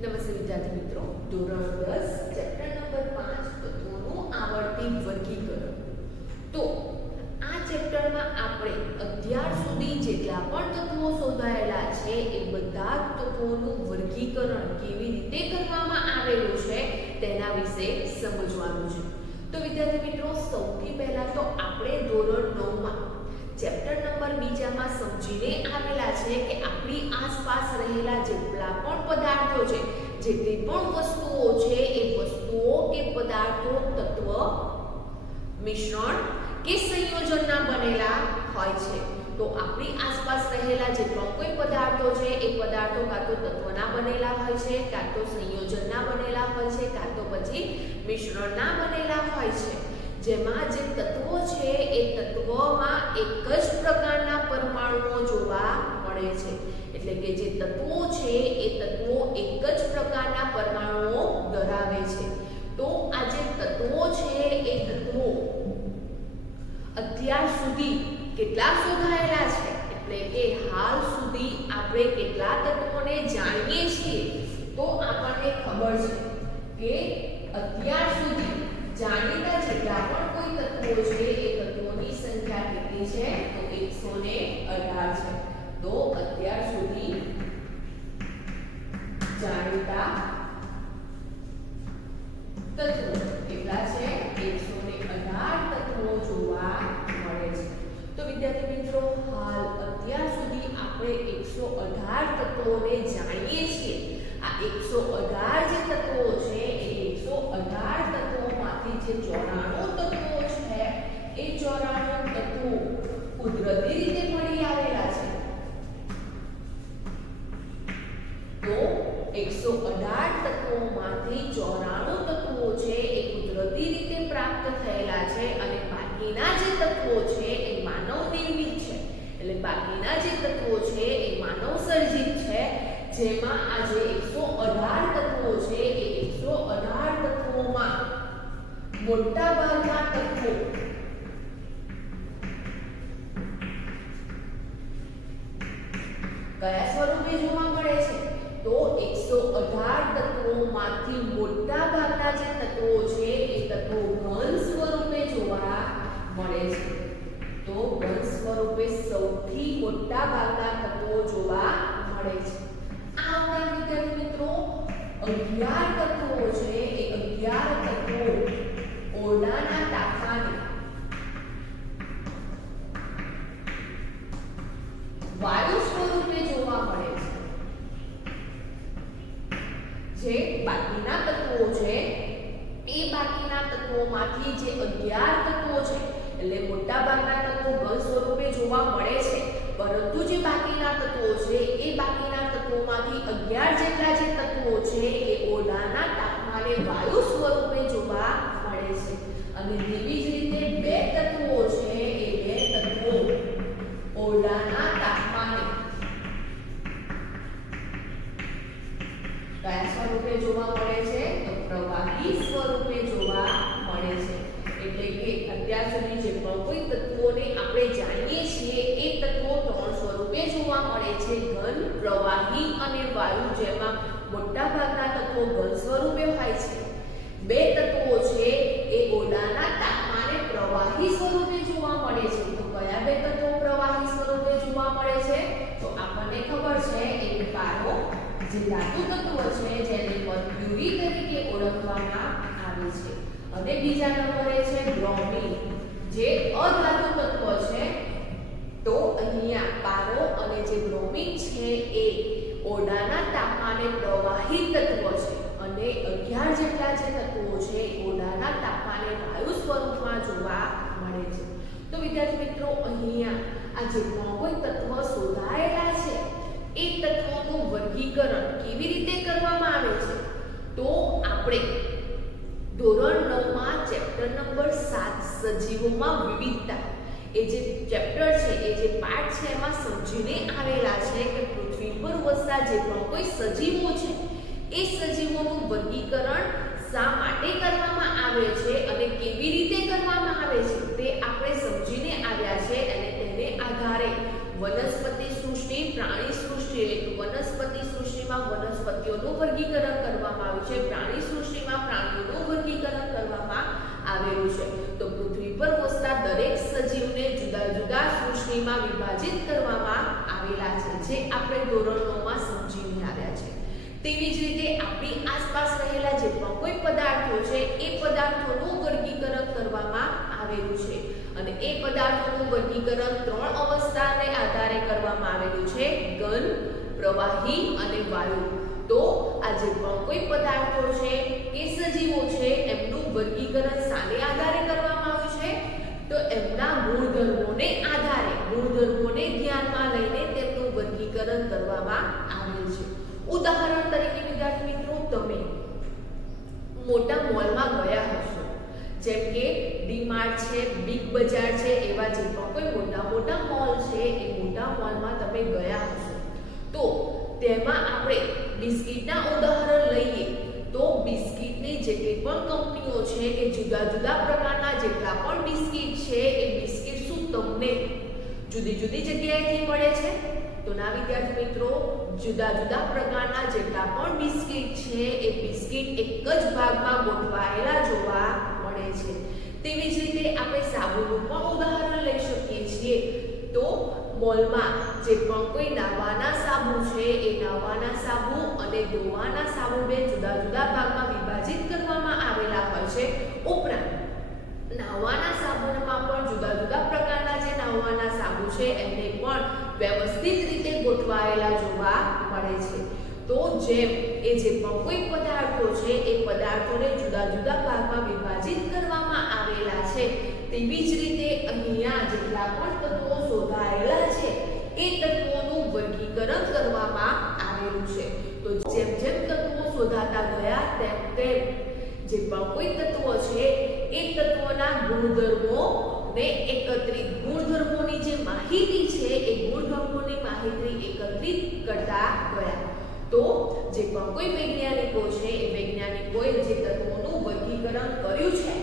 નમસ્તે વિદ્યાર્થી મિત્રો, ધોરણ 10 ચેપ્ટર નંબર 5 તત્વોનું આવર્તી વર્ગીકરણ. તો આ ચેપ્ટરમાં આપણે અત્યાર સુધી જેટલા પણ તત્વો શોધાયેલા છે એ બધા તત્વોનું વર્ગીકરણ કેવી રીતે કરવામાં આવેલું છે તેના વિશે સમજવાનું છે. તો વિદ્યાર્થી મિત્રો, સૌથી પહેલા તો આપણે ધોરણ 9 માં ચેપ્ટર નંબર 2 માં સમજીને આવેલા છે કે આપણી આસપાસ રહેલા જેટલા પણ પદાર્થો છે, જેટલી પણ વસ્તુઓ છે, એ વસ્તુઓ કે પદાર્થો તત્વ, મિશ્રણ કે સંયોજનના બનેલા હોય છે. તો આપણી આસપાસ રહેલા જે પણ કોઈ પદાર્થો છે એ પદાર્થો કાં તો તત્વના બનેલા હોય છે, કાં તો સંયોજનના બનેલા હોય છે, કાં તો પછી મિશ્રણના બનેલા હોય છે. જેમાં જે તત્વો છે એ તત્વમાં એક જ પ્રકારના પરમાણુઓ જોવા મળે છે. એટલે કે જે તત્વો છે એ તત્વો એક જ પ્રકારના પરમાણુઓ ધરાવે છે. તો આ જે તત્વો છે એ તત્વો અત્યાર સુધી કેટલા શોધાયેલા છે, એટલે કે હાલ સુધી આપણે કેટલા તત્વોને જાણીએ છીએ, તો આપણને ખબર છે કે અત્યાર સુધી જાણીતા જેટલા પણ કોઈ તત્વો છે એ તત્વોની સંખ્યા કેટલી છે, તો 118 છે. તો અત્યાર સુધી જાણીતા તત્વો કેટલા છે? 118 તત્વો જોવા મળે છે. તો વિદ્યાર્થી મિત્રો, હાલ અત્યાર સુધી આપણે 118 તત્વોને જાણીએ છીએ. આ 118 જે તત્વો છે એ 118 તત્વોમાંથી જે 94 તત્વો છે એ 94 તત્વો કુદરતી રીતે મળી આવેલા છે. તો 118 તત્વોમાંથી 94 તત્વો છે એ કુદરતી રીતે પ્રાપ્ત થયેલા છે અને બાકીના જે તત્વો છે એ માનવ નિર્મિત છે. એટલે બાકીના જે તત્વો છે એ માનવ સર્જિત છે. જેમાં આ જે 118 તત્વો છે એ 118 તત્વોમાં મોટા ભાગના તત્વો કયા સ્વરૂપે જોવા મળે છે? તો 118 તત્વોમાંથી મોટા ભાગના જે તત્વો છે એ તત્વો ઘન સ્વરૂપે જોવા મળે છે. તો ઘન સ્વરૂપે સૌથી મોટા ભાગના તત્વો જોવા મળે છે. આ ઉપરાંત વિદ્યાર્થી મિત્રો, 11 તત્વો છે એ 11 તત્વો ઓરડાના તાપમાને વાયુ સ્વરૂપે જોવા મળે છે. જે બાકીના તત્વો છે એ બાકીના તત્વોમાંથી જે 11 તત્વો છે, એટલે મોટા ભાગના તત્વો ઘન સ્વરૂપે જોવા મળે છે, પરંતુ જે બાકીના તત્વો છે એ બાકીના તત્વોમાંથી 11 જેટલા જે તત્વો છે એ ઓરડાના તાપમાને વાયુ સ્વરૂપે જોવા મળે છે. અને તેવી જ રીતે બે તત્વો છે એ બે તત્વો ઓરડાના તાપમાને કયા સ્વરૂપે જોવા મળે છે? તો પ્રવાહી સ્વરૂપે જોવા મળે છે. એટલે કે અત્યાર સુધી જે પણ કોઈ તત્વોને આપણે જાણીએ છીએ એ તત્વો ત્રણ સ્વરૂપે જોવા મળે છે: ઘન, પ્રવાહી અને વાયુ. જેમાં મોટા ભાગના તત્વો ઘન સ્વરૂપે હોય છે. બે તત્વો છે એ ઓરડાના તાપમાને પ્રવાહી સ્વરૂપે જોવા મળે છે. તો કયા બે તત્વો પ્રવાહી સ્વરૂપે જોવા મળે છે? તો આપણને ખબર છે એક પારો જે ધાતુ તત્વ છે જેને મર્ક્યુરી તરીકે ઓળખવામાં આવે છે, અને બીજા નંબરે છે બ્રોમિન જે અધાતુ તત્વ છે. તો અહીંયા પારો અને જે બ્રોમિન છે એ ઓરડાના તાપમાને પ્રવાહી તત્વ છે, અને 11 જેટલા જે તત્વો છે ઓરડાના તાપમાને વાયુ સ્વરૂપમાં જોવા મળે છે. તો વિદ્યાર્થી મિત્રો, અહીંયા આ જે કોઈ તત્વ શોધાયેલા છે એ તત્વોનું વર્ગીકરણ કેવી રીતે કરવામાં આવે છે? તો આપણે ધોરણ 9 માં ચેપ્ટર નંબર 7 સજીવોમાં વિવિધતા એ જે ચેપ્ટર છે, એ જે પાઠ છે, એમાં સમજીને આવેલા છે કે પૃથ્વી પર વસતા જે પણ કોઈ સજીવો છે એ સજીવોનું વર્ગીકરણ શા માટે કરવામાં આવે છે અને કેવી રીતે કરવામાં આવે છે તે આપણે સમજીને આવ્યા છે. અને તેને આધારે વનસ્પતિ સૃષ્ટિ, પ્રાણી સૃષ્ટિ, એટલે કે વનસ્પતિ સૃષ્ટિમાં વનસ્પતિઓનું વર્ગીકરણ સૂચિમાં વિભાજિત કરવામાં આવેલા છે, જે આપણે ધોરણ 9 માં સમજીને આવ્યા છે. તેવી જ રીતે આપણી આસપાસ રહેલા જે પણ કોઈ પદાર્થો છે એ પદાર્થોનું વર્ગીકરણ કરવામાં આવેલું છે અને એ પદાર્થોનું વર્ગીકરણ 3 અવસ્થાને આધારે કરવામાં આવેલું છે: ઘન, પ્રવાહી અને વાયુ. તો આ જે પણ કોઈ પદાર્થો છે કે સજીવો છે એમનું વર્ગીકરણ શાને આધારે કરવામાં આવ્યું છે? તો એમના ગુણધર્મોને આધારે, ગુણધર્મોને ધ્યાનમાં લઈને તેમનું વર્ગીકરણ કરવામાં આવેલ છે. ઉદાહરણ તરીકે વિદ્યાર્થી મિત્રો, તમે મોટા મોલમાં ગયા હશો, જેમ કે ડીમાર્ટ છે, બિગ બજાર છે, એવા જે પણ કોઈ મોટા મોટા મોલ છે એ મોટા મોલમાં તમે ગયા હશો. તો તેમાં આપણે બિસ્કિટના ઉદાહરણ લઈએ તો બિસ્કિટની જેટલી પણ કંપનીઓ છે એ જુદા જુદા પ્રકારના જેટલા પણ બિસ્કિટ છે એ બિસ્કિટ શું તમને જુદી જુદી જગ્યાએથી મળે છે? તો ના વિદ્યાર્થી મિત્રો, જુદા જુદા પ્રકારના જેટલા પણ બિસ્કિટ છે એ બિસ્કિટ એક જ ભાગમાં ગોઠવાયેલા જોવા મળે છે. તેવી જ રીતે આપણે સાબુનું પણ ઉદાહરણ લઈ શકીએ છીએ. તો મોલમાં જે પણ કોઈ નાહવાના સાબુ છે એ નાહવાના સાબુ અને ધોવાના સાબુ બે જુદા જુદા ભાગમાં વિભાજિત કરવામાં આવેલા હોય છે. ઉપરાંત નાહવાના સાબુમાં પણ જુદા જુદા પ્રકારના જે નાહવાના સાબુ છે એમને પણ વ્યવસ્થિત રીતે ગોઠવાયેલા જોવા મળે છે. તો જેમ એ જે પણ કોઈ પદાર્થો છે એ પદાર્થોને જુદા જુદા ભાગમાં વિભાજિત કરવામાં આવેલા છે, તેવી જ રીતે અહીંયા જેટલા પણ તત્વો શોધાયેલા છે એ તત્વોનું વર્ગીકરણ કરવામાં આવેલું છે. તો જેમ જેમ તત્વો શોધાતા ગયા તેમ તેમ જે પણ કોઈ તત્વો છે એ તત્વોના ગુણધર્મો ને એકત્રિત, ગુણધર્મોની જે માહિતી છે એ ગુણધર્મોની માહિતી એકત્રિત કરતા ગયા. તો જે પણ કોઈ વૈજ્ઞાનિકો છે એ વૈજ્ઞાનિકોએ જે તત્વોનું વર્ગીકરણ કર્યું છે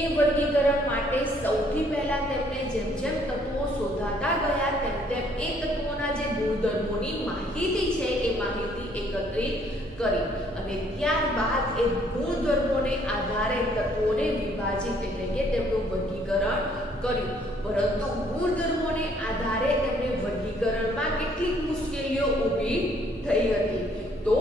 એ વર્ગીકરણ માટે સૌથી પહેલા તેમને જેમ જેમ તત્વો શોધાતા ગયા તેમ તેમ એ તત્વોના જે ગુણધર્મોની માહિતી છે એ માહિતી એકત્રિત કરી અને ત્યારબાદ એ ગુણધર્મોને આધારે તત્વોને વિભાજિત એટલે કે તેમનું વર્ગીકરણ કર્યું. પરંતુ ગુણધર્મોને આધારે તેમને વર્ગીકરણમાં કેટલીક મુશ્કેલીઓ ઊભી થઈ હતી. તો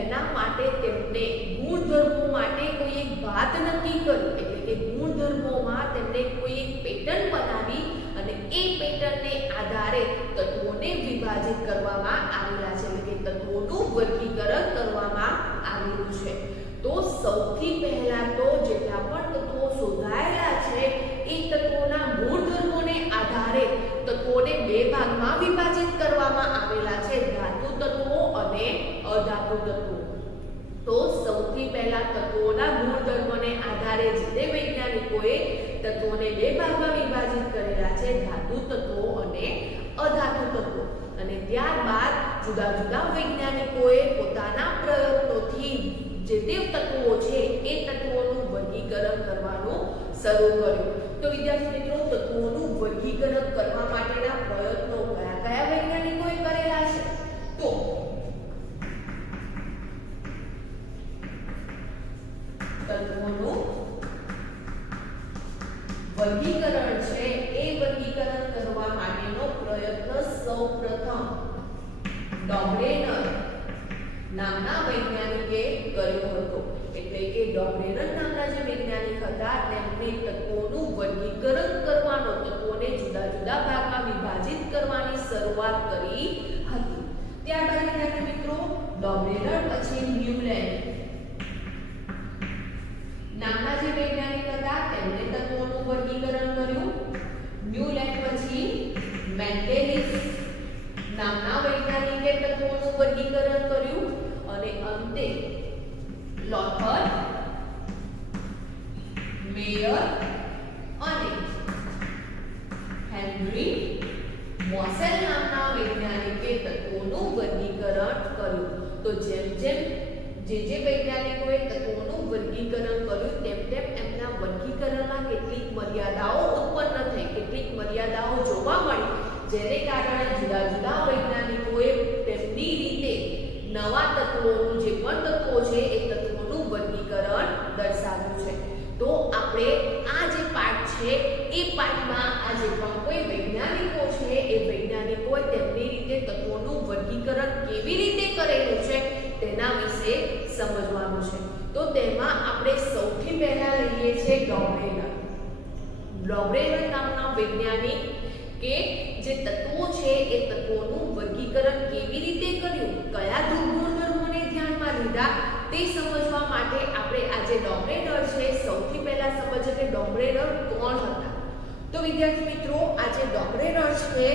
એના માટે તેમને ગુણધર્મો માટે કોઈ એક વાત નક્કી કરી, એટલે કે ગુણધર્મોમાં તેમને કોઈ એક પેટર્ન બનાવી અને એ પેટર્નને આધારે તત્વોને વિભાજિત કરવામાં આવેલા છે, એટલે કે તત્વોનું વર્ગીકરણ કરવામાં આવેલું છે. તો સૌથી પહેલા તો જેટલા પણ તત્વો શોધાયેલા છે એ તત્વોના ગુણધર્મોને આધારે તત્વોને બે ભાગમાં વિભાજિત કરવામાં આવેલા છે: ધાતુ તત્વો અને અધાતુ તત્વો. તો સૌથી પહેલા તત્વોના ગુણધર્મોને આધારે જે વૈજ્ઞાનિકોએ તત્વોને બે ભાગમાં વિભાજિત કરેલા છે: ધાતુ તત્વો અને અધાતુ તત્વો. અને ત્યારબાદ જુદા જુદા વૈજ્ઞાનિકોએ પોતાના પ્રયત્નોથી જે તત્વો છે એ તત્વોનું વર્ગીકરણ કરવાનું શરૂ કર્યું. તો વિદ્યાર્થી મિત્રો, તત્વોનું વર્ગીકરણ કરવા માટેના પ્રયત્નો કયા કયા વૈજ્ઞાનિકોએ કરેલા છે? તો તત્વોનું વર્ગીકરણ છે એ વર્ગીકરણ કરવા માટેનો પ્રયત્ન સૌપ્રથમ ડોબ્રેનર નામના વૈજ્ઞાનિકે કર્યો હતો. એટલે કે ડોબ્રેનર નામના જે વૈજ્ઞાનિક હતા તેમણે તત્વોનું વર્ગીકરણ કરવાનો, તત્વોને જુદા જુદા ભાગમાં વિભાજિત કરવાની શરૂઆત કરી હતી. ત્યારબાદ વિદ્યાર્થી મિત્રો, ડોબ્રેનર પછી ન્યુલેન્ડ નામના જે વૈજ્ઞાનિક હતા તેમણે તત્વોનું વર્ગીકરણ કર્યું. ન્યુલેન્ડ પછી મેન્ડેલિસ નામના વૈજ્ઞાનિકે તત્વોનું વર્ગીકરણ કર્યું અને અંતે લોથર, મેયર અને હેનરી મોસેલ નામના વૈજ્ઞાનિકે તત્વોનું વર્ગીકરણ કર્યું. તો જેમ જેમ જે વૈજ્ઞાનિકોએ તત્વોનું વર્ગીકરણ કર્યું તેમ તેમ એમના વર્ગીકરણમાં કેટલીક મર્યાદાઓ ઉત્પન્ન થઈ, કેટલીક મર્યાદાઓ જોવા મળી, જેને કારણે જુદા જુદા વૈજ્ઞાનિકોએ તેમની રીતે નવા તત્વોનું જે પણ તત્વો છે એ તત્વોનું વર્ગીકરણ દર્શાવ્યું છે. તો આપણે આ જે પાઠ છે એ એ પાઠમાં આ જે પણ કોઈ વૈજ્ઞાનિકો છે એ વૈજ્ઞાનિકોએ તેમની રીતે તત્વોનું વર્ગીકરણ કેવી રીતે કરેલું છે તેના વિશે સમજવાનું છે. તો તેમાં આપણે સૌથી પહેલા લઈએ છીએ ડોબ્રેનર. ડોબ્રેનર નામના વૈજ્ઞાનિક કે જે તત્વો છે એ તત્વોનું વર્ગીકરણ કેવી રીતે કર્યું, કયા ગુણધર્મોને ધ્યાનમાં લીધા તે સમજવા માટે આપણે આજે ડોબ્રેનર છે સૌથી પહેલા સમજીએ કે ડોબ્રેનર કોણ હતા. તો વિદ્યાર્થી મિત્રો, આ જે ડોબ્રેનર છે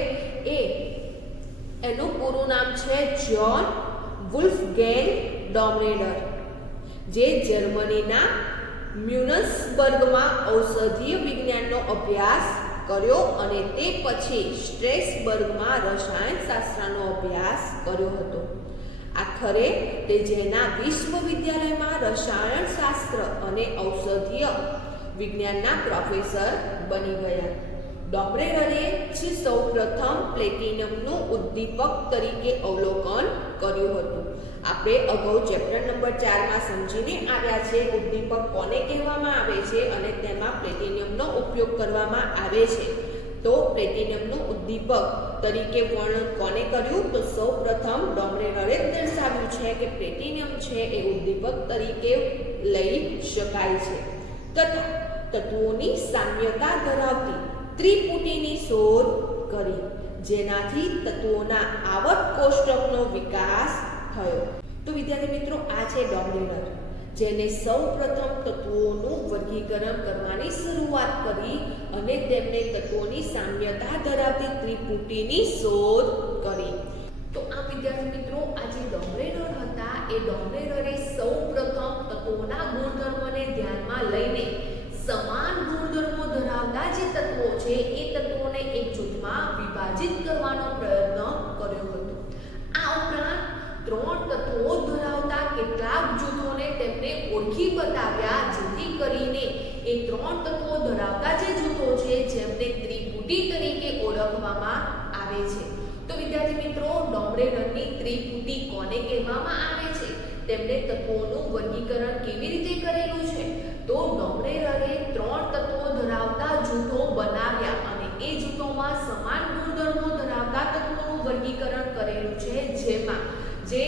એ એનું પૂરું નામ છે જ્હોન વુલ્ફગેંગ ડોબ્રેનર, જે જર્મનીના મ્યુનિસબર્ગમાં ઔષધીય વિજ્ઞાનનો અભ્યાસ કર્યો અને તે પછી સ્ટ્રેસબર્ગમાં રસાયણશાસ્ત્રનો અભ્યાસ કર્યો હતો. આખરે તે જેના વિશ્વવિદ્યાલયમાં રસાયણશાસ્ત્ર અને ઔષધીય વિજ્ઞાનના પ્રોફેસર બની ગયા. ડોબ્રેનરે સૌપ્રથમ પ્લેટિનમનું ઉદ્દીપક તરીકે અવલોકન કર્યું હતું. આપણે અગાઉ ચેપ્ટર નંબર 4 માં સમજીને આવ્યા છે ઉદ્દીપક કોને કહેવામાં આવે છે અને તેમાં પ્લેટિનમનો ઉપયોગ કરવામાં આવે છે. તો પ્લેટિનમનું ઉદ્દીપક તરીકે વર્ણન કોને કર્યું? તો સૌપ્રથમ ડોબ્રેનરે દર્શાવ્યું છે કે પ્લેટિનમ છે એ ઉદ્દીપક તરીકે લઈ શકાય છે તથા તત્વોની સામ્યતા ધરાવતી ત્રિપુટીની શોધ કરી, જેનાથી તત્વોના આવર્ત કોષ્ટકનો વિકાસ થયો. તો વિદ્યાર્થી મિત્રો, આ છે ડોબ્રેનર, જેને સૌપ્રથમ તત્વોનું વર્ગીકરણ કરવાની શરૂઆત કરી અને તેમને તત્વોની સામ્યતા ધરાવતી ત્રિપુટીની શોધ કરી. તો આ વિદ્યાર્થી મિત્રો, આ જે ડોબ્રેનર હતા એ ડોબ્રેનરે સૌપ્રથમ તત્વોના ગુણધર્મોને ધ્યાનમાં લઈને સમાન ગુણધર્મો ધરાવતા જે તત્વો છે એ તત્વોને એક જૂથમાં વિભાજિત કરવાનો પ્રયત્ન કર્યો હતો. આ ઉપરાંત 3 તત્વો ધરાવતા કેટલાક જૂથોને તેમને ઓળખી બતાવ્યા, જેથી કરીને એ 3 તત્વો ધરાવતા જે જૂથો છે જેમને ત્રિપુટી તરીકે ઓળખવામાં આવે છે. તો વિદ્યાર્થી મિત્રો, ડોબ્રેનરની ત્રિપુટી કોને કહેવામાં આવે છે, તેમને તત્વોનું વર્ગીકરણ કેવી રીતે કરેલું છે? તો ડોબ્રેનરે 3 તત્વો ધરાવતા જૂથો બનાવ્યા અને એ જૂથોમાં સમાન ગુણધર્મો ધરાવતા તત્વોનું વર્ગીકરણ કરેલું છે, જેમાં જે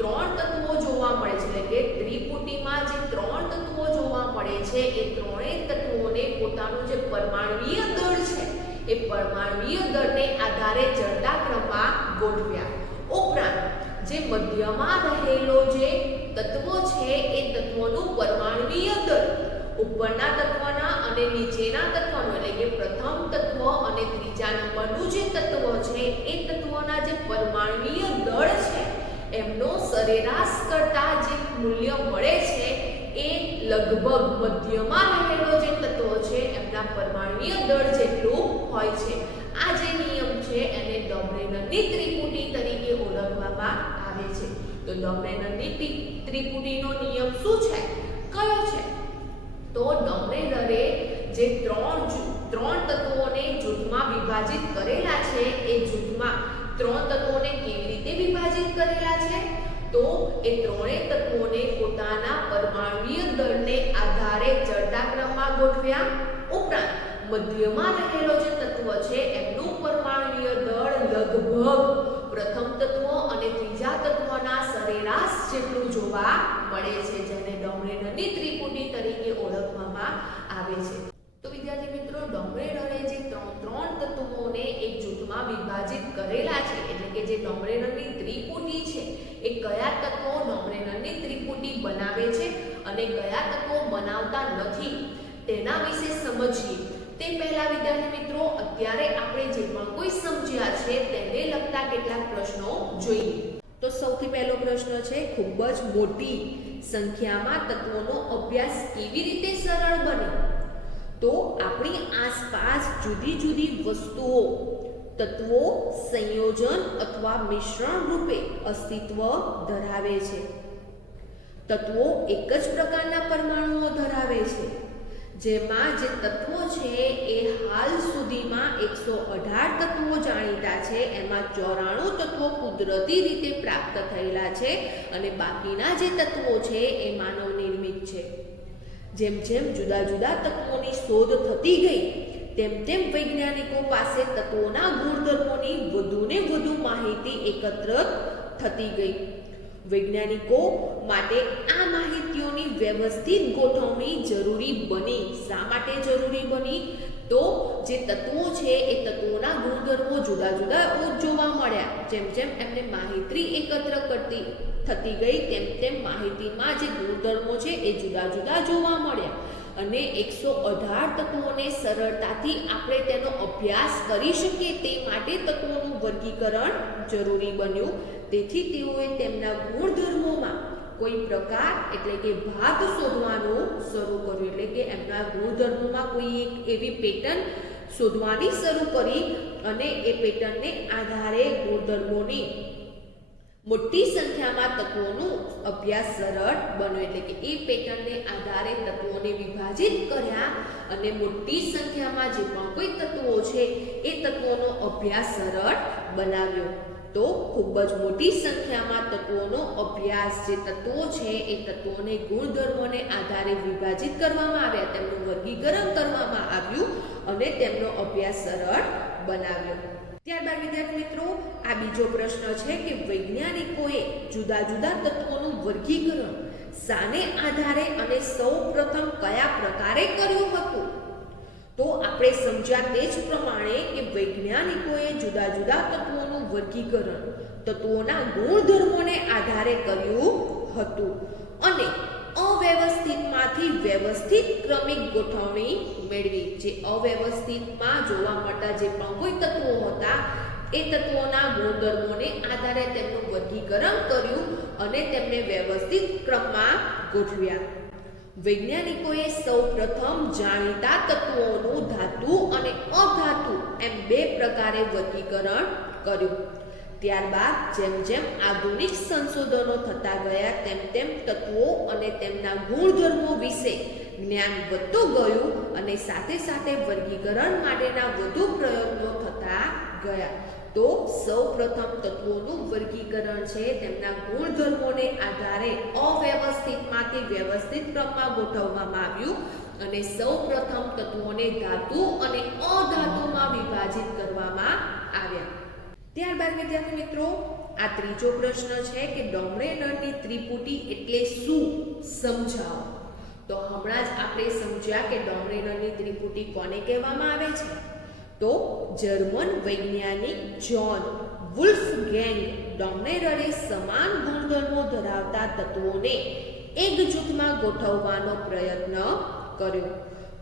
3 તત્વો જોવા મળે છે એટલે કે ત્રિપુટીમાં જે 3 તત્વો જોવા મળે છે એ ત્રણેય તત્વોને પોતાનું જે પરમાણુય દળ છે એ પરમાણુય દળને આધારે ચડતા ક્રમમાં ગોઠવ્યા. ઉપરાંત જે મધ્યમાં રહેલો જે તત્વો છે એ તત્વોનું પરમાણુય દળ ઉપરના તત્વના અને નીચેના તત્વનું એટલે કે પ્રથમ તત્વ અને ત્રીજા નંબરનું જે તત્વ છે એ તત્વોના જે પરમાણુય દળ છે એમનો સરેરાશ કરતા જે મૂલ્ય મળે છે એ લગભગ મધ્યમાં રહેલો જે તત્વ છે એમના પરમાણુય દળ જેટલું હોય છે. આ જે નિયમ છે એને ડોબ્રેનરની ત્રિપુટી તરીકે ઓળખવામાં આવે છે. તો ડોબ્રેનરની ત્રિપુટીનો નિયમ શું છે, કયો છે? તો ડોબ્રેનરે જે 3 તત્વોને જૂથમાં વિભાજિત કરેલા છે એ જૂથમાં 3 તત્વોને કેવી રીતે વિભાજિત કરેલા છે? તો એ ત્રણેય તત્વોને પોતાના પરમાણુય દળને આધારે ચડતા ક્રમમાં ગોઠવ્યા. ઉપરાંત મધ્યમાં રહેલો જે તત્વ છે એમનું પરમાણુય દળ લગભગ પ્રથમ તત્વ અને ત્રીજા તત્વના સરેરાશ જેટલું જોવા મળે છે, જેને ડોબ્રેનરની ત્રિપુટી તરીકે ઓળખવામાં આવે છે. તો વિદ્યાર્થી મિત્રો, ડોબ્રેનરે જે 3 તત્વોને એક જૂથમાં વિભાજિત કરેલા છે એટલે કે જે ડોબ્રેનરની ત્રિપુટી છે એ કયા તત્વો ડોબ્રેનરની ત્રિપુટી બનાવે છે અને કયા તત્વો બનાવતા નથી તેના વિશે સમજીએ. તે પહેલા વિદ્યાર્થી મિત્રો, અત્યારે આપણે જે પણ કોઈ સમજ્યા છે તેને લગતા કેટલાક પ્રશ્નો જોઈએ. તો સૌથી પહેલો પ્રશ્ન છે, ખૂબ જ મોટી સંખ્યામાં તત્વોનો અભ્યાસ કેવી રીતે સરળ બને? તો આપણી આસપાસ જુદી જુદી વસ્તુઓ તત્વો સંયોજન અથવા મિશ્રણ રૂપે અસ્તિત્વ ધરાવે છે. તત્વો એક જ પ્રકારના પરમાણુઓ ધરાવે છે, જેમાં જે તત્વો છે એ હાલ સુધીમાં 118 તત્વો જાણીતા છે, એમાં 94 તત્વો કુદરતી રીતે પ્રાપ્ત થયેલા છે અને બાકીના જે તત્વો છે એ માનવ નિર્મિત છે. જેમ જેમ જુદા જુદા તત્વોની શોધ થતી ગઈ તેમ તેમ વૈજ્ઞાનિકો પાસે તત્વોના ગુણધર્મોની વધુને વધુ માહિતી એકત્ર થતી ગઈ. વૈજ્ઞાનિકો માટે આ માહિતીઓની વ્યવસ્થિત ગોઠવણી જરૂરી બની. શા માટે જરૂરી બની? તો જે તત્વો છે એ તત્વોના ગુણધર્મો જુદા જુદા જોવા મળ્યા. જેમ જેમ એમને માહિતી એકત્ર થતી ગઈ તેમ તેમ માહિતીમાં જે ગુણધર્મો છે એ જુદા જુદા જોવા મળ્યા અને 118 તત્વોને સરળતાથી આપણે તેનો અભ્યાસ કરી શકીએ તે માટે તત્વોનું વર્ગીકરણ જરૂરી બન્યું. તેથી તેઓએ તેમના ગુણધર્મોમાં કોઈ પ્રકાર એટલે કે ભાત શોધવાનું શરૂ કર્યું. એટલે કે એમના ગુણધર્મોમાં કોઈ એક એવી પેટર્ન શોધવાની શરૂ કરી અને એ પેટર્નને આધારે ગુણધર્મોની મોટી સંખ્યામાં તત્વોનું અભ્યાસ સરળ બન્યો. એટલે કે એ પેટર્નને આધારે તત્વોને વિભાજિત કર્યા અને મોટી સંખ્યામાં જે પણ કોઈ તત્વો છે એ તત્વોનો અભ્યાસ સરળ બનાવ્યો. તો ખૂબ જ મોટી સંખ્યામાં તત્વોનો અભ્યાસ, જે તત્વો છે એ તત્વોને ગુણધર્મોને આધારે વિભાજિત કરવામાં આવ્યા, તેમનું વર્ગીકરણ કરવામાં આવ્યું અને તેમનો અભ્યાસ સરળ બનાવ્યો. ત્યારબાદ વિદ્યાર્થી મિત્રો, આ બીજો પ્રશ્ન છે કે વૈજ્ઞાનિકોએ જુદા જુદા તત્વોનું વર્ગીકરણ શાને આધારે અને સૌપ્રથમ કયા પ્રકારે કર્યું હતું? તો આપણે સમજ્યા તે જ પ્રમાણે કે વૈજ્ઞાનિકોએ જુદા જુદા તત્વોનું વર્ગીકરણ તત્વોના ગુણધર્મોને આધારે કર્યું હતું અને અવ્યવસ્થિતમાંથી વ્યવસ્થિત ક્રમિક ગોઠવણી મેળવી. જે અવ્યવસ્થિતમાં જોવા મળતા જે પણ કોઈ તત્વો હતા એ તત્વોના ગુણધર્મોને આધારે તેમનું વર્ગીકરણ કર્યું અને તેમને વ્યવસ્થિત ક્રમમાં ગોઠવ્યા. વૈજ્ઞાનિકોએ સૌપ્રથમ જાણીતા તત્વોનું ધાતુ અને અધાતુ એમ બે પ્રકારે વર્ગીકરણ કર્યું. ત્યારબાદ જેમ જેમ આધુનિક સંશોધનો થતા ગયા તેમ તેમ તત્વો અને તેમના ગુણધર્મો વિશે જ્ઞાન વધતું ગયું અને સાથે સાથે વર્ગીકરણ માટેના વધુ પ્રયત્નો થતા ગયા. તો સૌપ્રથમ તત્વોનું વર્ગીકરણ છે તેમના ગુણધર્મોને આધારે અવ્યવસ્થિતમાંથી વ્યવસ્થિત ક્રમમાં ગોઠવવામાં આવ્યું અને સૌપ્રથમ તત્વોને ધાતુ અને અધાતુમાં વિભાજિત કરવામાં આવ્યા. ત્યારબાદ વિદ્યાર્થી મિત્રો, આ ત્રીજો પ્રશ્ન છે કે ડોમરેનરની ત્રિપુટી એટલે શું? સમજાવો. તો હમણાં જ આપણે સમજ્યા કે ડોમરેનરની ત્રિપુટી કોને કહેવામાં આવે છે? તો જર્મન વૈજ્ઞાનિક જ્હોન વુલ્ફગેંગ ડોમરેનરે સમાન ગુણધર્મો ધરાવતા તત્વોને એક જૂથમાં ગોઠવવાનો પ્રયત્ન કર્યો.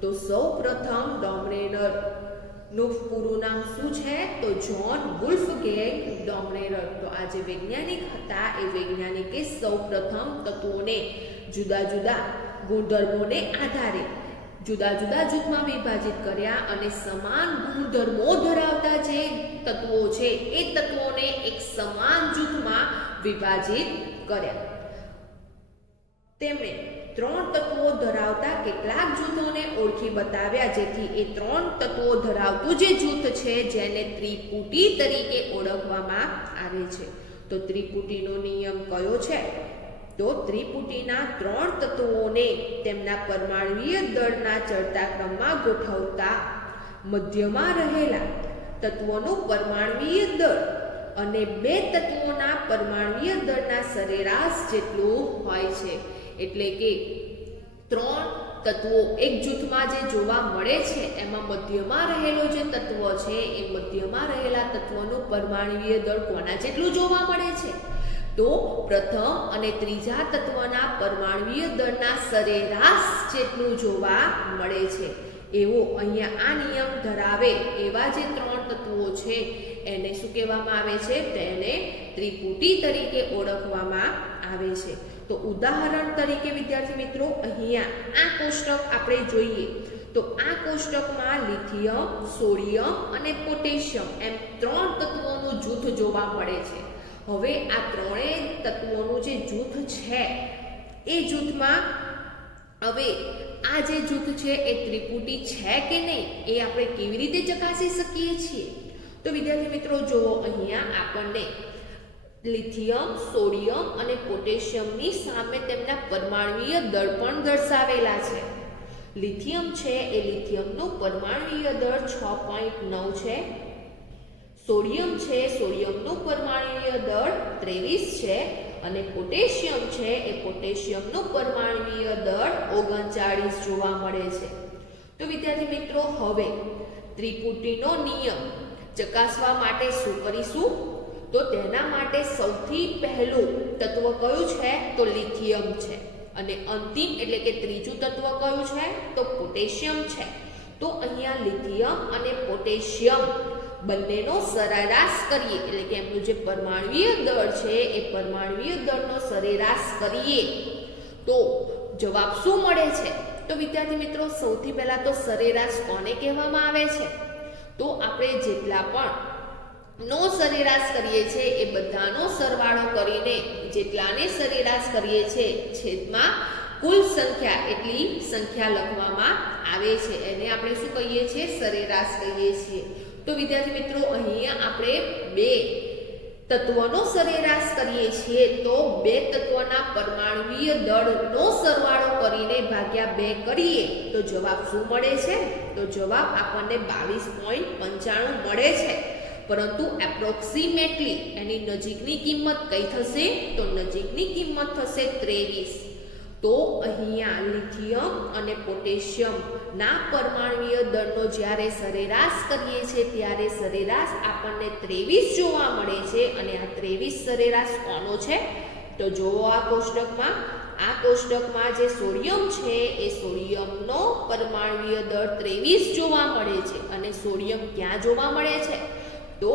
તો સૌપ્રથમ ડોમરેનર નું પૂરું નામ શું છે? તો જ્હોન વુલ્ફગેંગ ડોમરેનર. તો આ જે વૈજ્ઞાનિક હતા એ વૈજ્ઞાનિકે સૌપ્રથમ તત્વોને જુદા જુદા ગુણધર્મોને આધારે જુદા જુદા જૂથમાં વિભાજિત કર્યા અને સમાન ગુણધર્મો ધરાવતા જે તત્વો છે એ તત્વોને એક સમાન જૂથમાં વિભાજિત કર્યા. તેમણે 3 તત્વો ધરાવતા કેટલાક જૂથોને ઓળખી બતાવ્યા, જેથી એ 3 તત્વો ધરાવતું જે જૂથ છે જેને ત્રિપુટી તરીકે ઓળખવામાં આવે છે. તો ત્રિપુટીનો નિયમ કયો છે? તો ત્રિપુટીના 3 તત્વોને તેમના પરમાણ્વીય દળના ચડતા ક્રમમાં ગોઠવતા મધ્યમાં રહેલા તત્વોનું પરમાણ્વીય દળ અને 2 તત્વોના પરમાણ્વીય દળના સરેરાશ જેટલું હોય છે. એટલે કે 3 તત્વો એક જૂથમાં જે જોવા મળે છે એમાં મધ્યમાં રહેલો જે તત્વ છે એ મધ્યમાં રહેલા તત્વનું પરમાણ્વીય દળ કોના જેટલું જોવા મળે છે? તો પ્રથમ અને ત્રીજા તત્વના પરમાણ્વીય દળના સરેરાશ જેટલું જોવા મળે છે. એવો અહીંયા આ નિયમ ધરાવે એવા જે 3 તત્વો છે એને શું કહેવામાં આવે છે? તેને ત્રિપુટી તરીકે ઓળખવામાં આવે છે. તો ઉદાહરણ તરીકે વિદ્યાર્થી મિત્રો, અહીંયા આ કોષ્ટક આપણે જોઈએ તો આ કોષ્ટકમાં લિથિયમ, સોડિયમ અને પોટેશિયમ એમ 3 તત્વોનું જૂથ જોવા મળે છે. હવે આ 3 તત્વોનું જે જૂથ છે એ જૂથમાં હવે આ જે જૂથ છે એ ત્રિપુટી છે કે નહીં એ આપણે કેવી રીતે ચકાસી શકીએ છીએ? તો વિદ્યાર્થી મિત્રો જુઓ, અહીંયા આપણને લિથિયમ, સોડિયમ અને પોટેશિયમની સામે તેમના પરમાણ્વીય દળ પણ દર્શાવેલા છે. લિથિયમ છે એ લિથિયમનું પરમાણુય દળ 6.9 છે. સોડિયમ છે, સોડિયમનું પરમાણુય દળ 23 છે અને પોટેશિયમ છે એ પોટેશિયમનું પરમાણુય દળ 39 જોવા મળે છે. તો વિદ્યાર્થી મિત્રો, હવે ત્રિપુટીનો નિયમ ચકાસવા માટે શું કરીશું? તો તેના માટે સૌથી પહેલું તત્વ કયું છે? તો લિથિયમ છે. અને અંતિમ એટલે કે ત્રીજું તત્વ કયું છે? તો પોટેશિયમ છે. તો અહીંયા લિથિયમ અને પોટેશિયમ બંનેનો સરેરાશ કરીએ, એટલે કે એમનું જે પરમાણુય દળ છે એ પરમાણુય દળનો સરેરાશ કરીએ તો જવાબ શું મળે છે? તો વિદ્યાર્થી મિત્રો, સૌથી પહેલા તો સરેરાશ કોને કહેવામાં આવે છે? તો આપણે જેટલા પણ નો સરેરાશ કરીએ છીએ એ બધાનો સરવાળો કરીને જેટલાને સરેરાશ કરીએ છીએ છેદમાં કુલ સંખ્યા એટલી સંખ્યા લખવામાં આવે છે. એને આપણે શું કહીએ છીએ? સરેરાશ કહીએ છીએ. તો વિદ્યાર્થી મિત્રો, અહીંયા આપણે બે તત્વોનો સરેરાશ કરીએ છીએ તો બે તત્વના પરમાણુય દળનો સરવાળો કરીને ભાગ્યા 2 કરીએ તો જવાબ શું મળે છે? તો જવાબ આપણને 22.95 મળે છે. પરંતુ એપ્રોક્સિમેટલી એની નજીકની કિંમત કઈ થશે? તો નજીકની કિંમત થશે 23. તો અહીંયા લિથિયમ અને પોટેશિયમ ના પરમાણુય દળનો જ્યારે સરેરાશ કરીએ છીએ ત્યારે સરેરાશ આપણને 23 જોવા મળે છે. અને આ 23 સરેરાશ કોનો છે? તો જુઓ આ કોષ્ટકમાં જે સોડિયમ છે એ સોડિયમનો પરમાણુય દળ 23 જોવા મળે છે. અને સોડિયમ ક્યાં જોવા મળે છે? તો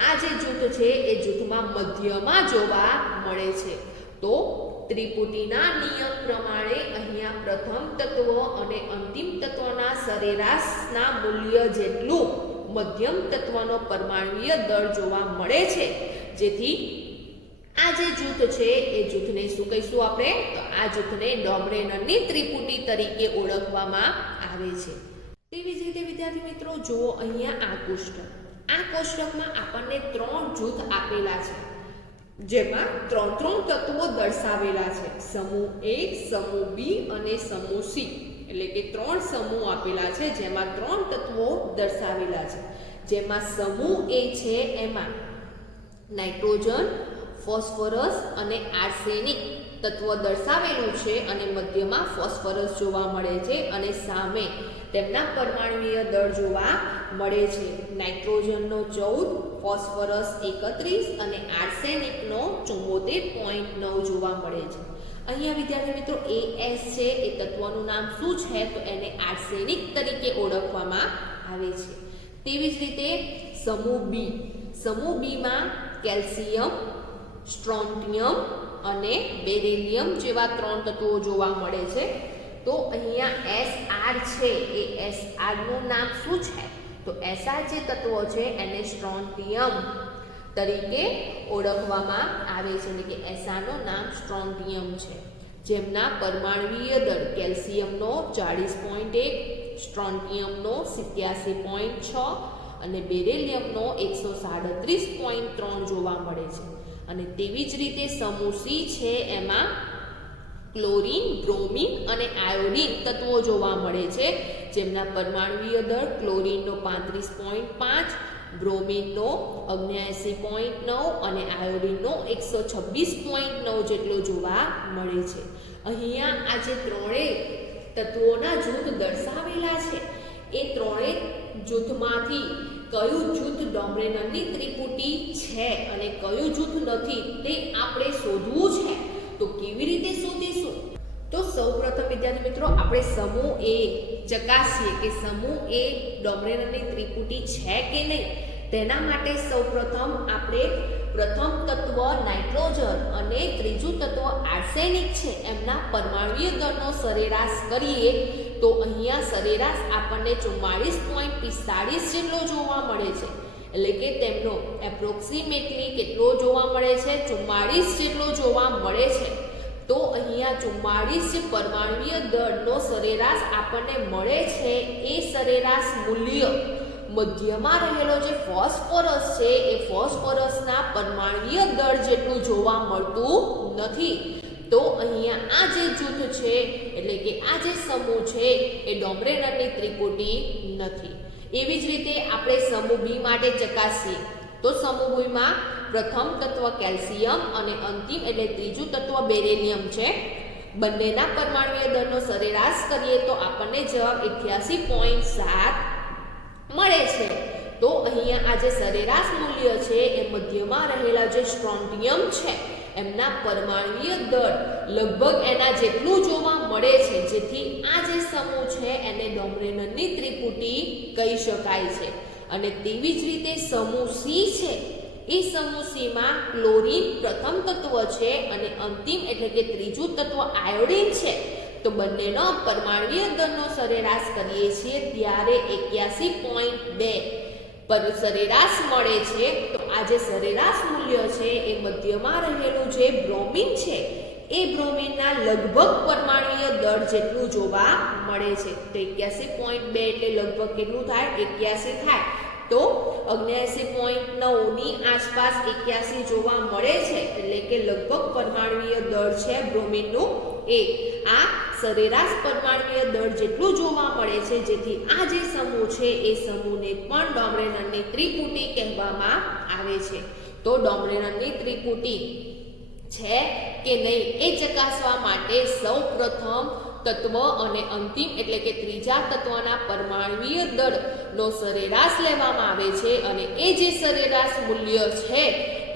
આ જે જૂથ છે એ જૂથમાં મધ્યમાં જોવા મળે છે. તો ત્રિપુટીના નિયમ પ્રમાણે અહીંયા પ્રથમ તત્વ અને અંતિમ તત્વના સરેરાશના મૂલ્ય જેટલું મધ્યમ તત્વનો પરમાણુય દળ જોવા મળે છે. જેથી આ જે જૂથ છે એ જૂથને શું કહીશું આપણે? તો આ જૂથને ડોબરેનરની ત્રિપુટી તરીકે ઓળખવામાં આવે છે. તેવી જ રીતે વિદ્યાર્થી મિત્રો, જુઓ અહીંયા આ કોષ્ટકમાં આપણને 3 જૂથ આપેલા છે જેમાં 3 તત્વો દર્શાવેલા છે. સમૂહ A, સમૂહ B અને સમૂહ C. એટલે કે 3 સમૂહ આપેલા છે જેમાં 3 તત્વો દર્શાવેલા છે. જેમાં સમૂહ A છે એમાં નાઇટ્રોજન, ફોસ્ફરસ અને આર્સેનિક તત્વ દર્શાવેલું છે અને મધ્યમાં ફોસ્ફરસ જોવા મળે છે અને સામે તેમના પરમાણુય દળ જોવા મળે છે. નાઇટ્રોજનનો 14, ફોસ્ફરસ 31 અને આર્સેનિકનો 74.9 જોવા મળે છે. અહીંયા વિદ્યાર્થી મિત્રો AS છે એ તત્વનું નામ શું છે? તો એને આર્સેનિક તરીકે ઓળખવામાં આવે છે. તેવી જ રીતે સમૂહ B માં કેલ્શિયમ, સ્ટ્રોન્ટિયમ અને બેરિલિયમ જેવા 3 તત્વો જોવા મળે છે. તો અહીંયા SR છે એ SR નું નામ શું છે? તો SR જે તત્વો છે એને સ્ટ્રોન્ટિયમ તરીકે ઓળખવામાં આવે છે. એટલે કે SR નું નામ સ્ટ્રોન્ટિયમ છે. જેમના પરમાણુય દળ કેલ્શિયમનો 40.1, સ્ટ્રોન્ટિયમનો 87.6 અને બેરિલિયમનો 137.3 જોવા મળે છે. અને તેવી જ રીતે સમૂહ C છે એમાં ક્લોરીન, બ્રોમિન અને આયોડિન તત્વો જોવા મળે છે. જેમના પરમાણુય દળ ક્લોરીનનો 35.5, બ્રોમિનનો 79.9 અને આયોડિનનો 126.9 જેટલો જોવા મળે છે. અહીંયા આ જે 3 તત્વોના જૂથ દર્શાવેલા છે એ 3 જૂથમાંથી કયું જૂથ ડોબરેનરની ત્રિપુટી છે અને કયું જૂથ નથી તે આપણે શોધવું છે. તો કેવી રીતે શોધીશું? તો સૌપ્રથમ વિદ્યાર્થી મિત્રો, આપણે સમૂહ A ચકાસીએ કે સમૂહ A ડોબરેનરની ત્રિપુટી છે કે નહીં. તેના માટે સૌપ્રથમ આપણે પ્રથમ તત્વ નાઇટ્રોજન અને ત્રીજું તત્વ આર્સેનિક છે એમના પરમાણુય દળનો સરેરાશ કરીએ તો અહીંયા સરેરાશ આપણને 44.45 જેટલો જોવા મળે છે. એટલે કે તેમનો એપ્રોક્સિમેટલી કેટલો જોવા મળે છે? 44 જેટલો જોવા મળે છે. તો અહીંયા 44 જે પરમાણુય દળનો સરેરાશ આપણને મળે છે એ સરેરાશ મૂલ્ય મધ્યમાં રહેલો જે ફોસ્ફરસ છે એ ફોસ્ફરસના પરમાણુય દળ જેટલું જોવા મળતું નથી. તો અહીંયા આ જે જૂથ છે એટલે કે આ જે સમૂહ છે એ ડોમરેનરની ત્રિપુટી નથી. એવી જ રીતે આપણે સમૂહ બી માટે ચકાસીએ તો સમૂહ બીમાં પ્રથમ તત્વ કેલ્શિયમ અને અંતિમ એટલે ત્રીજું તત્વ બેરેલિયમ છે. બંનેના પરમાણુય દળનો સરેરાશ કરીએ તો આપણને જવાબ 88.7 મળે છે. તો અહીંયા આ જે સરેરાશ મૂલ્ય છે એ મધ્યમાં રહેલા જે સ્ટ્રોન્ટિયમ છે એમના પરમાણુય દળ લગભગ એના જેટલું જોવા મળે છે, જેથી આ જે સમૂહ છે એને ડોમરેનરની ત્રિપુટી કહી શકાય છે. અને તેવી જ રીતે સમૂહ સી છે એ સમૂહ સીમાં ક્લોરીન પ્રથમ તત્વ છે અને અંતિમ એટલે કે ત્રીજું તત્વ આયોડીન છે. તો બંનેનો પરમાણુય દળનો સરેરાશ કરીએ છીએ ત્યારે 81.2 પર સરેરાશ મળે છે. તો આ જે સરેરાશ મૂલ્ય છે એ મધ્યમાં રહેલું જે બ્રોમિન છે એ બ્રોમિનના લગભગ પરમાણુય દળ જેટલું જોવા મળે છે. તો 81.2 એટલે લગભગ કેટલું થાય? 81 થાય. તો 79.9 ની આસપાસ 81 જોવા મળે છે, એટલે કે લગભગ પરમાણુય દળ છે બ્રોમિનનું એ આ સરેરાશ પરમાણુય દળ જેટલું જોવા મળે છે, જેથી આ જે સમૂહ છે એ સમૂહને પણ ડોમરેનરની ત્રિપુટી કહેવામાં આવે છે. તો ડોમરેનરની ત્રિપુટી છે કે નહીં એ ચકાસવા માટે સૌપ્રથમ તત્વ અને અંતિમ એટલે કે ત્રીજા તત્વના પરમાણુય દળનો સરેરાશ લેવામાં આવે છે અને એ જે સરેરાશ મૂલ્ય છે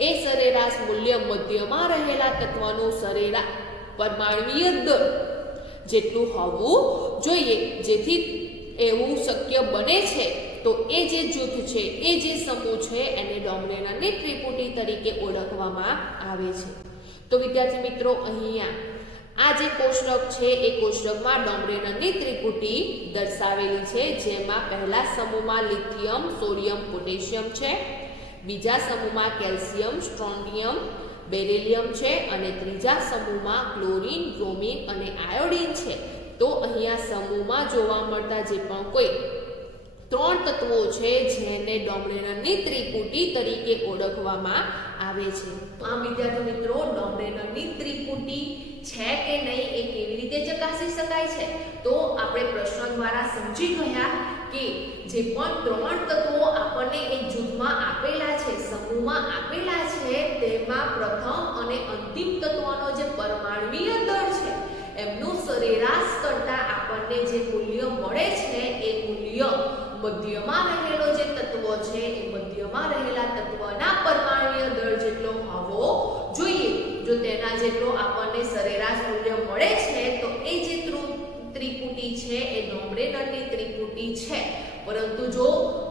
એ સરેરાશ મૂલ્ય મધ્યમાં રહેલા તત્વનું સરેરાશ પરમાણુય દળ જેટલું હોવું જોઈએ, જેથી એવું શક્ય બને છે. તો એ જે જૂથ છે એ જે સમૂહ છે એને ડોમરેનરની ત્રિપુટી તરીકે ઓળખવામાં આવે છે. તો વિદ્યાર્થી મિત્રો, અહીંયા આ જે કોષ્ટક છે એ કોષ્ટકમાં ડોમરેનરની ત્રિપુટી દર્શાવેલી છે, જેમાં પહેલા સમૂહમાં લિથિયમ, સોડિયમ, પોટેશિયમ છે, બીજા સમૂહમાં કેલ્શિયમ, સ્ટ્રોન્ટિયમ, બેરિલિયમ છે અને ત્રીજા સમૂહમાં ક્લોરીન, બ્રોમિન અને આયોડીન છે. તો અહીંયા સમૂહમાં જોવા મળતા જે પણ કોઈ 3 તત્વો છે જેને ડોમરેનરની ત્રિપુટી તરીકે ઓળખવામાં આવે છે. આ વિદ્યાર્થી મિત્રો, ડોમરેનરની ત્રિપુટી છે કે નહીં એ કેવી રીતે ચકાસી શકાય છે? તો આપણે પ્રશ્ન દ્વારા સમજી ગયા કે જે પણ 3 તત્વો આપણને એક જૂથમાં આપેલા છે, સમૂહમાં આપેલા છે, તેમાં પ્રથમ અને અંતિમ તત્વનો જે પરમાણુય દળ છે એમનું સરેરાશ કરતા આપણને જે મૂલ્ય મળે છે એ મૂલ્ય મધ્યમાં રહેલો જે તત્વ છે એ મધ્યમાં રહેલા તત્વના પરમાણુય દળ જેટલો હોવો જોઈએ. જો તેના જેટલો આપણને સરેરાશ મૂલ્ય મળે છે તો એ જે ત્રિપુટી છે એ ડોમરેનરની ત્રિપુટી છે. પરંતુ જો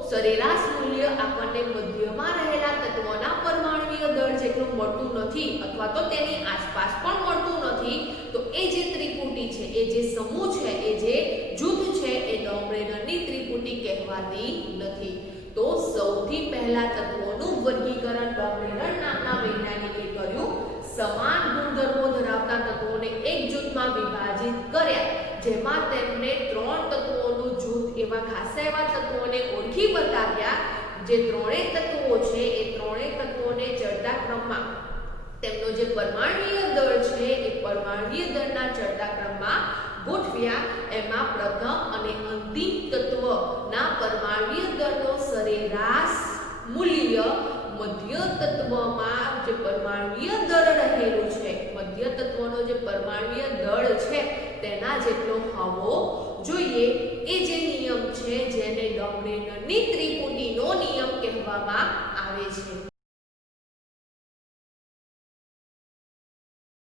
સરેરાશ મૂલ્ય આપણને મધ્યમાં રહેલા તત્વના પરમાણુય દળ જેટલું મળતું નથી અથવા તો તેની આસપાસ પણ મળતું નથી, તો એ જે ત્રિપુટી છે, એ જે સમૂહ છે, એ જે જૂથ છે એ ડોમરેનરની ત્રિપુટી કહેવાતી નથી. તો સૌથી પહેલા તત્વોનું વર્ગીકરણ ડોમરેનર નામના વૈજ્ઞાનિકે કર્યું. સમાન ગુણધર્મો ધરાવતા તત્વોને એક જૂથમાં વિભાજિત કર્યા, જેમાં તેમને 3 તત્વોનું જૂથ એવા ખાસા એવા તત્વોને ઓળખી બતાવ્યા. જે 3 તત્વો છે એ 3 તત્વોને ચડતા ક્રમમાં તેમનો જે પરમાણુય દળ છે એ પરમાણુય દળના ચડતા ક્રમમાં ગોઠવ્યા. એમાં પ્રથમ અને અંતિમ તત્વના પરમાણુય દળનો સરેરાશ મૂલ્ય મધ્ય તત્વમાં જે પરમાણુય દળ રહેલું છે, મધ્ય તત્વનો જે પરમાણુય દળ છે તેના જેટલો હોવો જોઈએ. એ જે નિયમ છે જેને ડોમરેનરની ત્રિપુટીનો નિયમ કહેવામાં આવે છે.